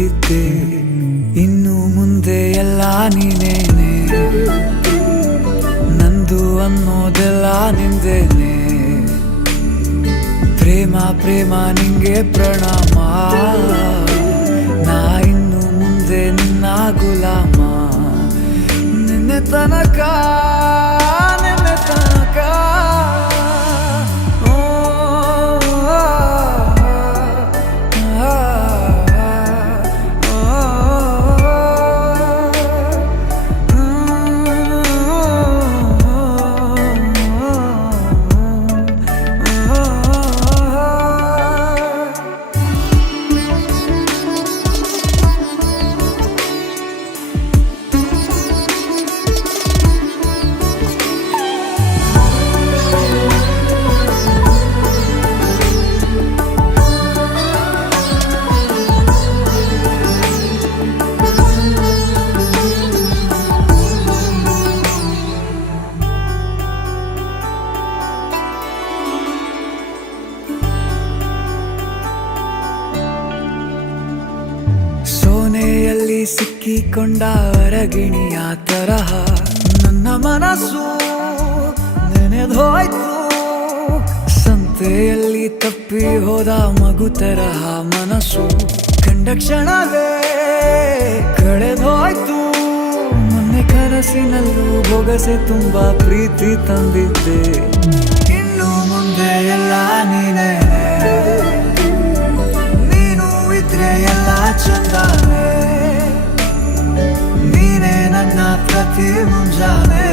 ನಂಬುತ್ತಿದ್ದೆ, ಇನ್ನು ಮುಂದೆ ಎಲ್ಲ ನೀನೇನೆ, ನಂದು ಅನ್ನೋದೆಲ್ಲ ನಿಂದೇನೆ. ಪ್ರೇಮ ಪ್ರೇಮ ನಿಂಗೆ ಪ್ರಣಾಮ, ನಾ ಇನ್ನು ಮುಂದೆ ನಿನ್ನ ಗುಲಾಮ. ನಿನ್ನೆ ತನಕ ನಿನ್ನೆ ತನಕ ಸೋನೆಯಲ್ಲಿ ಸಿಕ್ಕಿಕೊಂಡ ಅರಗಿಣಿಯ ತರಹ ನನ್ನ ಮನಸ್ಸು ನೆನೆದೋಯ್ತು. ಸಂತೆಯಲ್ಲಿ ತಪ್ಪಿ ಹೋದ ಮಗು ತರಹ ಮನಸ್ಸು ಕಂಡ ಕ್ಷಣವೇ ಕಳೆದೋಯ್ತು. ಮೊನ್ನೆ ಕನಸಿನಲ್ಲೂ ಬೊಗಸೆ ತುಂಬಾ ಪ್ರೀತಿ ತಂದಿದ್ದೆ, ಇನ್ನು ಮುಂದೆ ಎಲ್ಲ ನೀನೇ, ನೀನು ಇದ್ರೆ ಎಲ್ಲ ಚಂದಾನೆ, ನೀನೇ ನನ್ನ ಪ್ರತಿ ಮುಂಜಾನೆ.